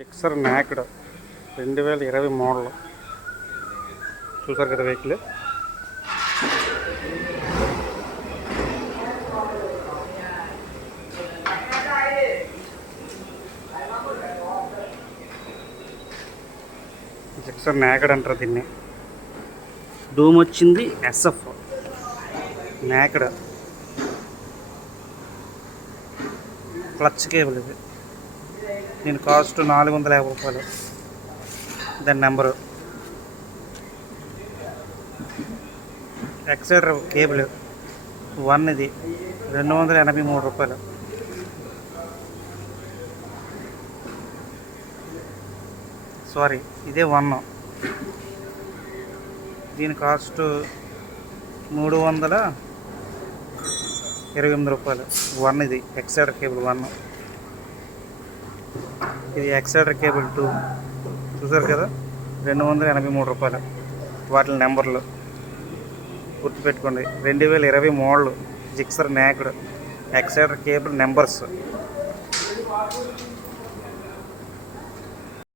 Gixxer knocked 2020 model. చూసారు కదా vehicle. Gixxer knocked అంటారు దీన్ని. డూమ్ వచ్చింది ఎస్ఎఫ్ నాక్డ్. క్లచ్ కేబుల్ ఇది. దీని కాస్ట్ 450 రూపాయలు. దాని నెంబరు. ఎక్సైడర్ కేబుల్ 1 ఇది 283 రూపాయలు. సారీ, ఇదే 1. దీని కాస్ట్ 328 రూపాయలు. 1 ఇది ఎక్సైడర్ కేబుల్ 1. ఇది ఎక్సైడర్ కేబుల్ 2. చూసారు కదా, 283 రూపాయలు. వాటి నెంబర్లు గుర్తుపెట్టుకోండి. 2020 model Gixxer naked accelerator cable numbers.